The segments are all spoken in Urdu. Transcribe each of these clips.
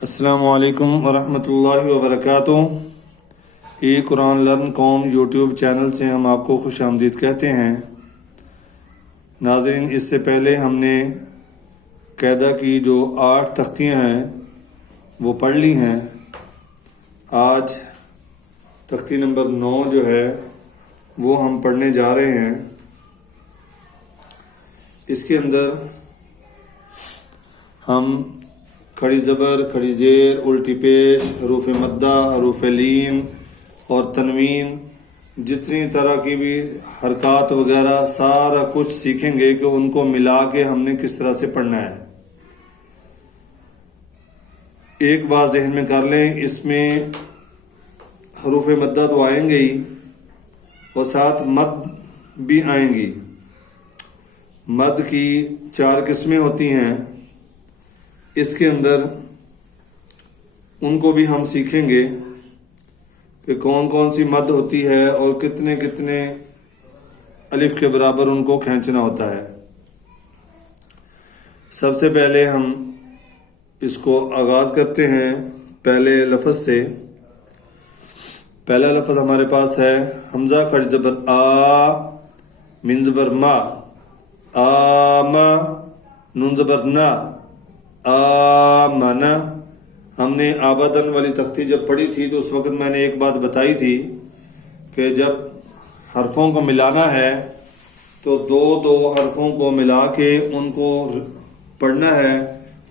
السلام علیکم ورحمۃ اللہ وبرکاتہ۔ ای قرآن لرن قوم یوٹیوب چینل سے ہم آپ کو خوش آمدید کہتے ہیں۔ ناظرین، اس سے پہلے ہم نے قاعدہ کی جو 8 تختیاں ہیں وہ پڑھ لی ہیں۔ آج تختی نمبر 9 جو ہے وہ ہم پڑھنے جا رہے ہیں۔ اس کے اندر ہم کھڑی زبر، کھڑی زیر، الٹی پیش، حروف مدہ، حروف لین اور تنوین، جتنی طرح کی بھی حرکات وغیرہ سارا کچھ سیکھیں گے کہ ان کو ملا کے ہم نے کس طرح سے پڑھنا ہے۔ ایک بات ذہن میں کر لیں، اس میں حروف مدہ تو آئیں گے ہی اور ساتھ مد بھی آئیں گی۔ مد کی 4 قسمیں ہوتی ہیں، اس کے اندر ان کو بھی ہم سیکھیں گے کہ کون کون سی مد ہوتی ہے اور کتنے کتنے الف کے برابر ان کو کھینچنا ہوتا ہے۔ سب سے پہلے ہم اس کو آغاز کرتے ہیں پہلے لفظ سے۔ پہلا لفظ ہمارے پاس ہے حمزہ کھڑی زبر آ، مین زبر ما، آما، نون زبر نا، آمنا۔ ہم نے آبادن والی تختی جب پڑھی تھی تو اس وقت میں نے ایک بات بتائی تھی کہ جب حرفوں کو ملانا ہے تو دو حرفوں کو ملا کے ان کو پڑھنا ہے،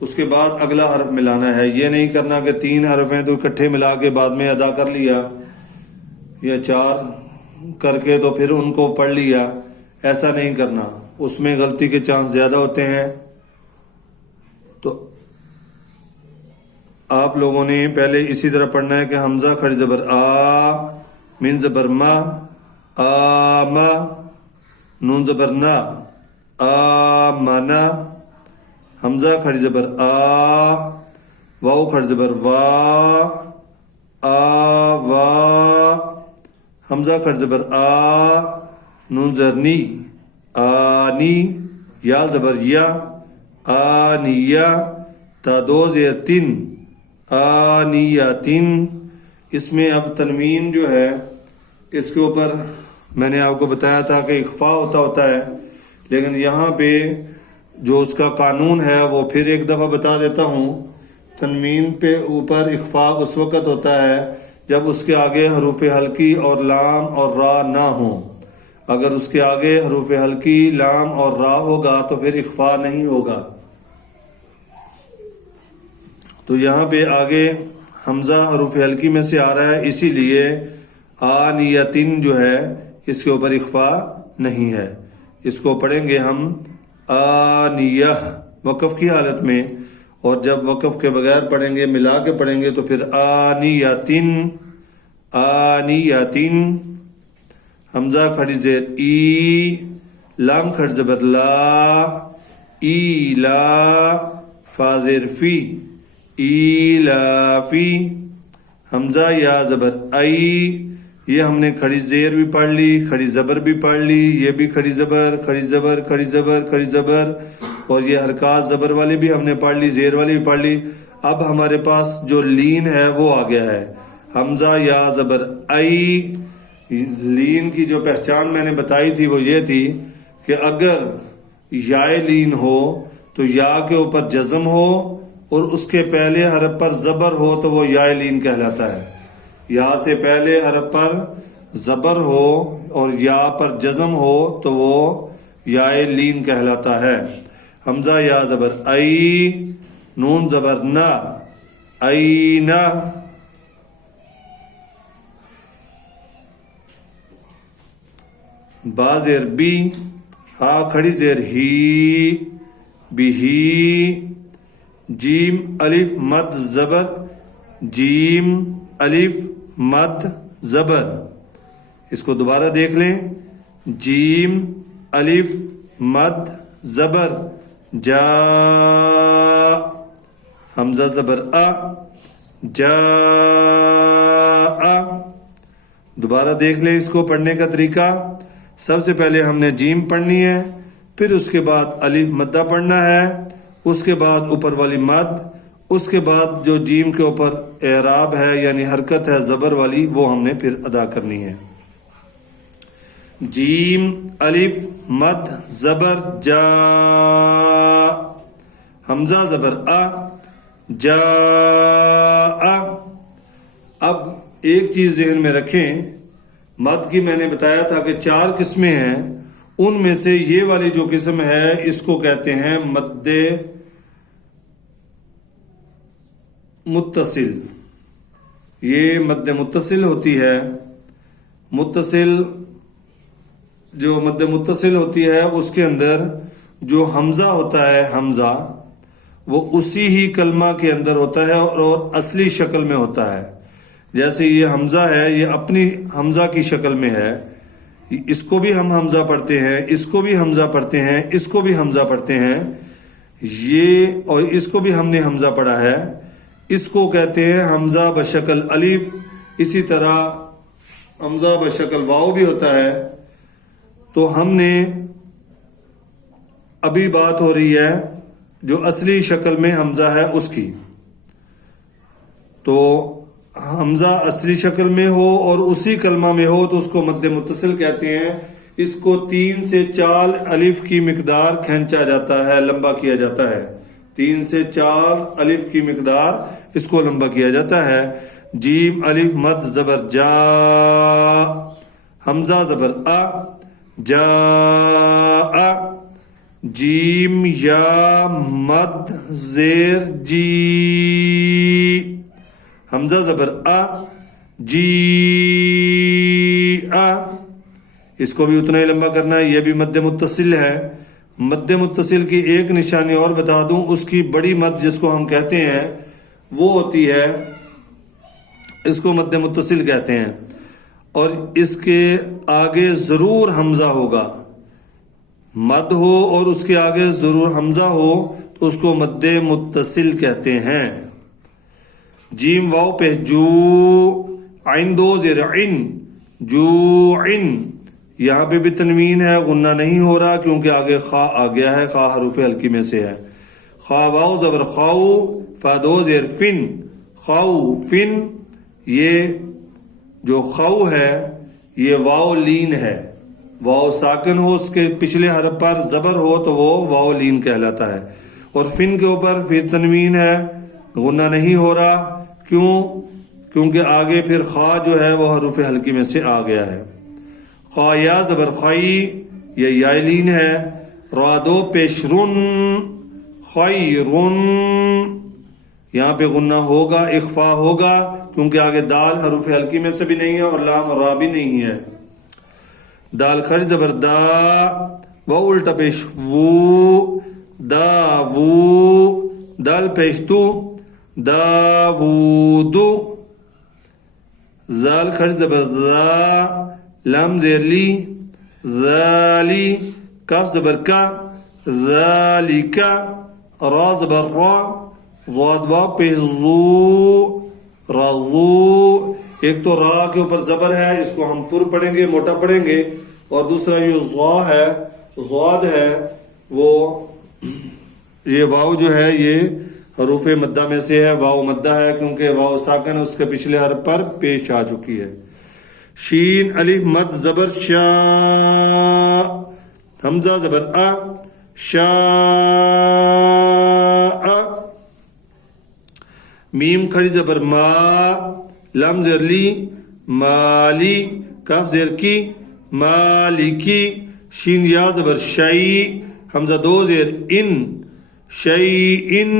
اس کے بعد اگلا حرف ملانا ہے۔ یہ نہیں کرنا کہ 3 حرف ہیں تو اکٹھے ملا کے بعد میں ادا کر لیا یا 4 کر کے تو پھر ان کو پڑھ لیا، ایسا نہیں کرنا، اس میں غلطی کے چانس زیادہ ہوتے ہیں۔ تو آپ لوگوں نے پہلے اسی طرح پڑھنا ہے کہ حمزہ کھڑی زبر آ، مین زبر ما، آما، نون زبر نا، آمنا، حمزہ کھڑی زبر آ، واو کھڑی زبر وا، آوا، حمزہ کھڑی زبر آ، نون زرنی، آنی، یا زبر یا، آنیہ، تا 2 زیر 3، آنیاتن۔ اس میں اب تنوین جو ہے اس کے اوپر میں نے آپ کو بتایا تھا کہ اخفا ہوتا ہے، لیکن یہاں پہ جو اس کا قانون ہے وہ پھر ایک دفعہ بتا دیتا ہوں۔ تنوین پہ اوپر اخفا اس وقت ہوتا ہے جب اس کے آگے حروف حلقی اور لام اور را نہ ہوں۔ اگر اس کے آگے حروف حلقی، لام اور را ہوگا تو پھر اخفا نہیں ہوگا۔ تو یہاں پہ آگے حمزہ حروف حلقی میں سے آ رہا ہے، اسی لیے آنیتن جو ہے اس کے اوپر اخفا نہیں ہے۔ اس کو پڑھیں گے ہم آنیہ وقف کی حالت میں، اور جب وقف کے بغیر پڑھیں گے، ملا کے پڑھیں گے تو پھر آنیتن، آنیتن۔ حمزہ کھڑی زیر ای، لام کھڑی زبر لا، ای لا، فا زیر فی، ایلافی۔ حمزہ یا زبر ای، یہ ہم نے کھڑی زیر بھی پڑھ لی، کھڑی زبر بھی پڑھ لی، یہ بھی کھڑی زبر، کھڑی زبر، کھڑی زبر، کھڑی زبر، اور یہ حرکات زبر والی بھی ہم نے پڑھ لی، زیر والی بھی پڑھ لی۔ اب ہمارے پاس جو لین ہے وہ آ گیا ہے۔ حمزہ یا زبر ای، لین کی جو پہچان میں نے بتائی تھی وہ یہ تھی کہ اگر یا لین ہو تو یا کے اوپر جزم ہو اور اس کے پہلے حرف پر زبر ہو تو وہ یا لین کہلاتا ہے۔ یا سے پہلے حرف پر زبر ہو اور یا پر جزم ہو تو وہ یا لین کہلاتا ہے۔ حمزہ یا زبر ای، نون زبر نا، اینا، با زیر بی، ہا کھڑی زیر ہی، بھی، جیم الف مد زبر، جیم الف مد زبر۔ اس کو دوبارہ دیکھ لیں، جیم الف مد زبر، جا، حمزہ زبر آ، جا، دوبارہ دیکھ لیں اس کو پڑھنے کا طریقہ۔ سب سے پہلے ہم نے جیم پڑھنی ہے، پھر اس کے بعد الف مدہ پڑھنا ہے، اس کے بعد اوپر والی مد اس کے بعد جو جیم کے اوپر اعراب ہے یعنی حرکت ہے زبر والی وہ ہم نے پھر ادا کرنی ہے. جیم الف مد زبر جا، حمزہ زبر جا. اب ایک چیز ذہن میں رکھیں، مد کی میں نے بتایا تھا کہ 4 قسمیں ہیں، ان میں سے یہ والی جو قسم ہے اس کو کہتے ہیں مد متصل. یہ مد متصل ہوتی ہے. متصل جو مد متصل ہوتی ہے اس کے اندر جو حمزہ ہوتا ہے، حمزہ وہ اسی ہی کلمہ کے اندر ہوتا ہے اور اصلی شکل میں ہوتا ہے. جیسے یہ حمزہ ہے، یہ اپنی حمزہ کی شکل میں ہے، اس کو بھی ہم حمزہ پڑھتے ہیں، اس کو بھی حمزہ پڑھتے ہیں، اس کو بھی حمزہ پڑھتے ہیں، یہ اور اس کو بھی ہم نے حمزہ پڑھا ہے. اس کو کہتے ہیں حمزہ بشکل الف. اسی طرح حمزہ بشکل واو بھی ہوتا ہے. تو ہم نے ابھی بات ہو رہی ہے جو اصلی شکل میں حمزہ ہے اس کی. تو حمزہ اصلی شکل میں ہو اور اسی کلمہ میں ہو تو اس کو مد متصل کہتے ہیں. اس کو 3 سے 4 الف کی مقدار کھینچا جاتا ہے، لمبا کیا جاتا ہے. 3 سے 4 الف کی مقدار اس کو لمبا کیا جاتا ہے. جیم الف مد زبر جا، حمزہ زبر جا. جیم یا مد زیر جی، حمزہ زبر جی. اس کو بھی اتنا ہی لمبا کرنا ہے. یہ بھی مد متصل ہے. مد متصل کی ایک نشانی اور بتا دوں، اس کی بڑی مد جس کو ہم کہتے ہیں وہ ہوتی ہے، اس کو مد متصل کہتے ہیں، اور اس کے آگے ضرور حمزہ ہوگا. مد ہو اور اس کے آگے ضرور حمزہ ہو تو اس کو مد متصل کہتے ہیں. جیم واو پہ جو، عین 2 زیر عین، جو عین. یہاں پہ بھی تنوین ہے، غنہ نہیں ہو رہا کیونکہ آگے خا آ گیا ہے. خا حروف حلقی میں سے ہے. خا واو زبر خاؤ، فا 2 زیر فن، خاؤ فن. یہ جو خاؤ ہے یہ واو لین ہے. واو ساکن ہو، اس کے پچھلے حرف پر زبر ہو تو وہ واو لین کہلاتا ہے. اور فن کے اوپر پھر تنوین ہے، غنہ نہیں ہو رہا. کیونکہ آگے پھر خا جو ہے وہ حروف حلقی میں سے آ گیا ہے. خا یا زبر خائی، یہ یائلین ہے. را 2 پیش رن، خیرن. یہاں پہ غنہ ہوگا، اخفا ہوگا کیونکہ آگے دال حروف حلقی میں سے بھی نہیں ہے اور لام اور را بھی نہیں ہے. دال خرج زبر دا، و الٹا پیش وو، دا وو. دال پیش تو، داوودو. زال خرج زبر دا، لام زیر لی، ذالی. کاف زبر کا، ذالکا. را زبر را، ضاد واو پیش زو، رضو. ایک تو را کے اوپر زبر ہے، اس کو ہم پر پڑھیں گے، موٹا پڑھیں گے. اور دوسرا یہ ضا ہے، ضاد ہے، وہ یہ واو جو ہے یہ حروف مدہ میں سے ہے. واو مدہ ہے کیونکہ واو ساکن اس کے پچھلے حرف پر پیش آ چکی ہے. شین الف مد زبر شا، حمزہ زبر شا. میم کھڑی زبر ما، لام زیر لی، مالی. کاف زیر کی، مالکی. شین یا زبر شئی، حمزہ 2 زیر ان، شیئن.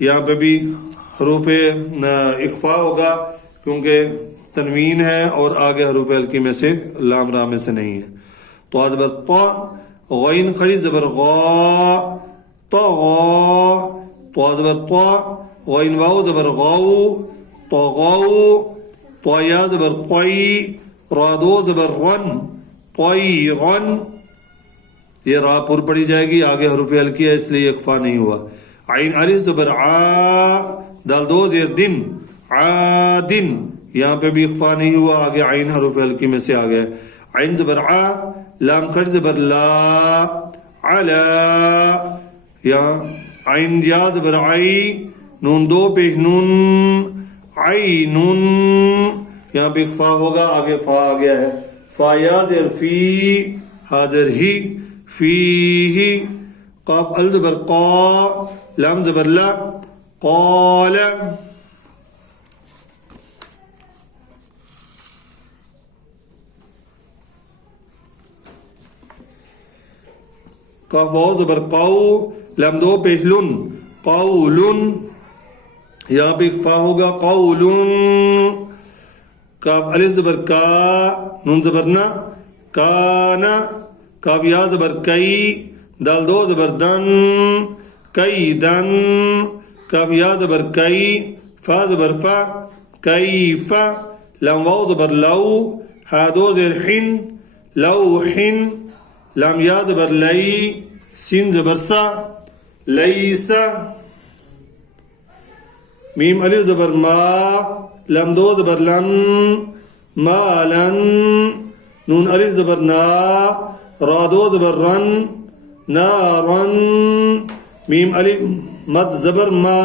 یہاں پہ بھی حروف اخفا ہوگا کیونکہ تنوین ہے اور آگے حروف حلقی میں سے لام را میں سے نہیں ہے. تو زبر طا، غین کھڑی زبر غا، طغا. تو زبر طا، غین واو زبر غاؤ، طغاؤ. تو یا زبر طی، را 2 زبر رن، طیرن. یہ را پر پڑی جائے گی، آگے حروف حلقی ہے اس لیے اخفا نہیں ہوا. عین الف زبر آ، دال 2 زیر دن، عادن. یہاں پہ بھی اخفا نہیں ہوا، آگے عین حروف حلقی میں سے آ گیا. عین زبر آ، لام کھڑ زبر لا، علا. یہاں عین یا زبر آئی، نون دو پیش نون عین یہاں پہ فا ہوگا آگے فا آ گیا ہے فا یا زیر فی حاضر ہی فی ہی قاف الزبر قا لام زبر لا قال قاف واو زبر قاو لام دو پیش لن قولن یہاں پہ فا ہوگا قولن کاف الف زبر کا نون زبر نا کانا کاف یا زبر کئی دال دو زبر دن کئی دن کاف یا زبر کئی فا زبر فا کئی فا لام واو زبر لو ہا دو زیر حن لو حن لام یا زبر لئی سین زبر سا لیسا میم الف زبر ما لم دو زبر لن مالن نون الف زبر نا را دو زبر رن نارن میم الف مد زبر ما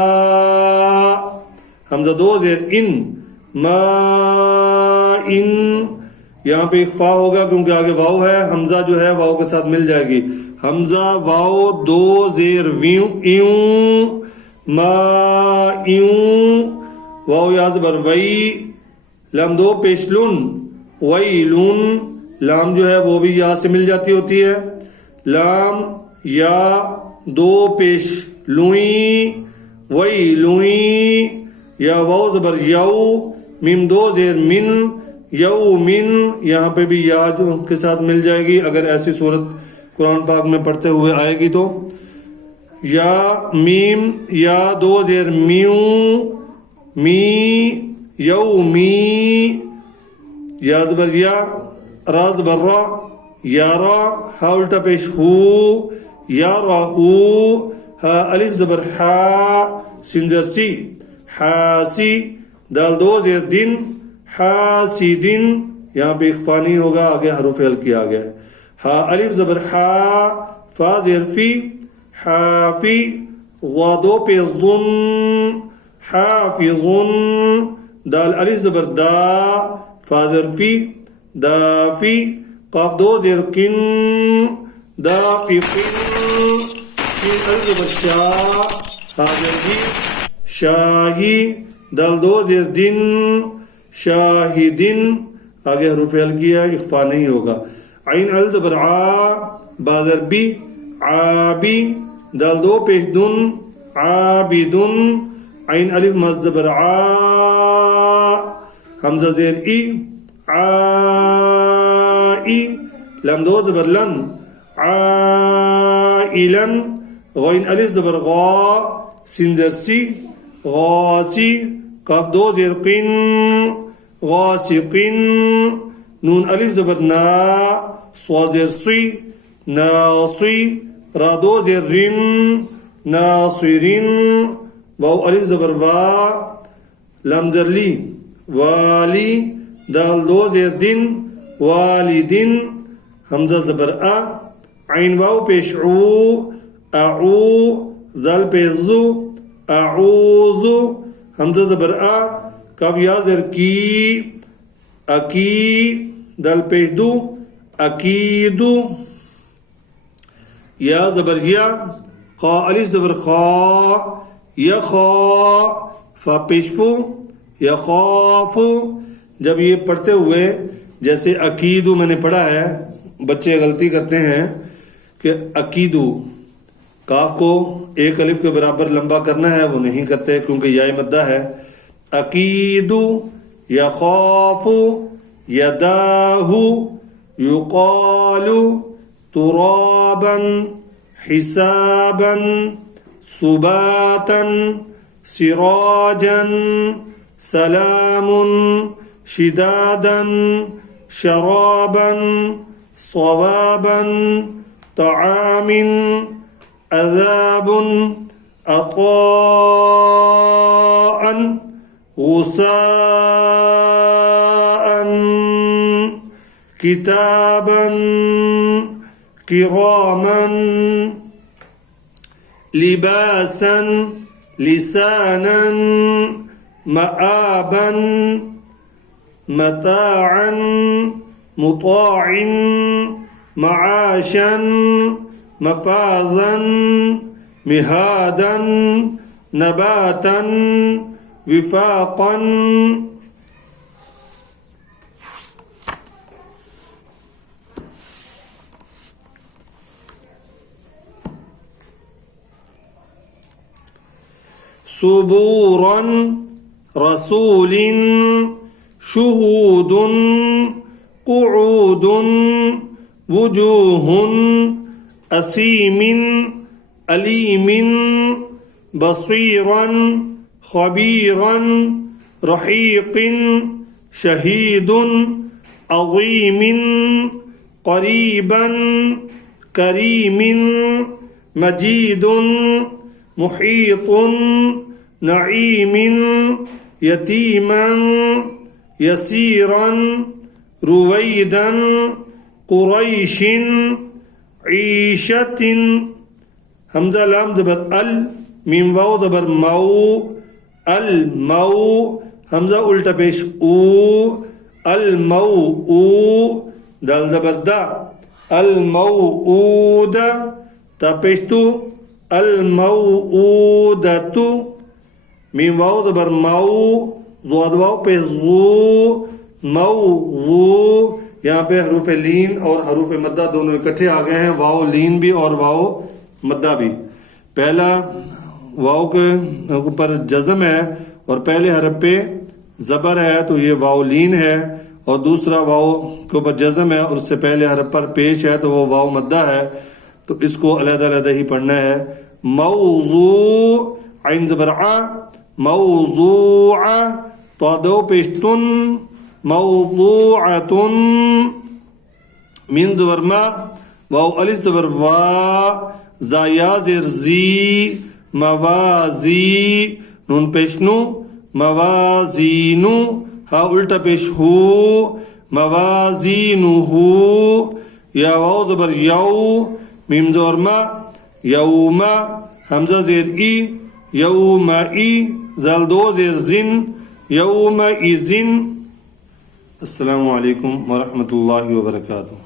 حمزہ دو زیر ان ما ان یہاں پہ اخفا ہوگا کیونکہ آگے واو ہے حمزہ جو ہے واو کے ساتھ مل جائے گی حمزہ واو دو زیر ویوں ایوں ما ایوں واو یا زبر وئی لام دو پیش لن ویلن لام جو ہے وہ بھی یا سے مل جاتی ہوتی ہے لام یا دو پیش لوئیں ویلوئیں یا واو زبر یو میم دو زیر من یو من یہاں پہ بھی یا جو کے ساتھ مل جائے گی اگر ایسی صورت قرآن پاک میں پڑھتے ہوئے آئے گی تو یا میم یا دو زیر میوں می یومی یا زبر یا را زبر را یارا ہا الٹا پیش ہو یارا ہو ہا الف زبر ہا سین زر سی حاسی دال دو زیر دن حاسی دن یہاں پہ اخفا نہیں ہوگا آگے حروف ہلکی آ گیا ہے ہا الف زبر ہا فا زیر فی حافی غا دو پہ ظن حافظن دال الف زبر دا فا زیر فی دافی قاف دو زیر قن دافی قن سین الف زبر شا ہا زیر فی شاہی دال دو زیر دن شاہدن آگے حروف ہلکی ہے اخفا نہیں ہوگا عین الف زبر آ با زیر بی عابی دال دو پیش دن عابدن عین الف مد زبر آ حمزہ زیر ای آئی لام دو زبر لن عائلن غین الف زبر غا سین زیر سی غاسی قاف دو زیر قن غاسقن نون الف زبر نا صا زیر سی ناصی را دو زیر رن ناصرن واو الف زبر وا لام زر لی والی دال دو زیر دن والدن حمزہ زبر ا عین واو پیش عو اعو دال پیش ذو اعوذ حمزہ زبر ا کاف یا زر کی اکی دال پیش دو اکیدو یا زبر یا خا الف زبر خا یا خا فا پیش فو یا خافو جب یہ پڑھتے ہوئے جیسے عقیدو میں نے پڑھا ہے بچے غلطی کرتے ہیں کہ عقیدو کاف کو ایک الف کے برابر لمبا کرنا ہے وہ نہیں کرتے کیونکہ یا مدہ ہے عقیدو یخافو یداہو یقالو ترابا حسابا سباتا سراجا سلام شدادا شرابا صوابا طعام عذاب عطاء غثاء كتابا كراما لباسا لسانا مآبا متاعا مطاع معاشا مفازا مهادا نباتا وفاقا صبورا رسول شهود قعود وجوه أسيم أليم بصيرا خبيرا رحيق شهيد عظيم قريبا كريم مجيد محيط نعيم يتيما يسيرا رويدا قريش عيشة حمزة لام زبر ال میم واو زبر مو المو حمزة الٹا پیش او المو او دال زبر دا الموعود تا پیش تو الموعودة میم واو زبر مو زواد واو پہ زو موضوع. یہاں پہ حروف لین اور حروف مدہ دونوں اکٹھے آ گئے ہیں، واو لین بھی اور واو مدہ بھی. پہلا واو کے اوپر جزم ہے اور پہلے حرف پہ زبر ہے تو یہ واو لین ہے، اور دوسرا واو کے اوپر جزم ہے اور اس سے پہلے حرف پر پیش ہے تو وہ واو مدہ ہے، تو اس کو علیحدہ علیحدہ ہی پڑھنا ہے. موضوع عین زبر ع موضوع تو دو پیش تن موضوعۃ مین زبر ما واو الف زبر وا زا یا زیر زی موازی نون پیش نو موازینو ہا الٹا پیش ہو موازینو ہو. یا واو زبر یو میم زبر ما یوما حمزہ زیر ای یوما ای زال دو زیر زن یوما ای زن. السلام علیکم ورحمۃ اللہ وبرکاتہ.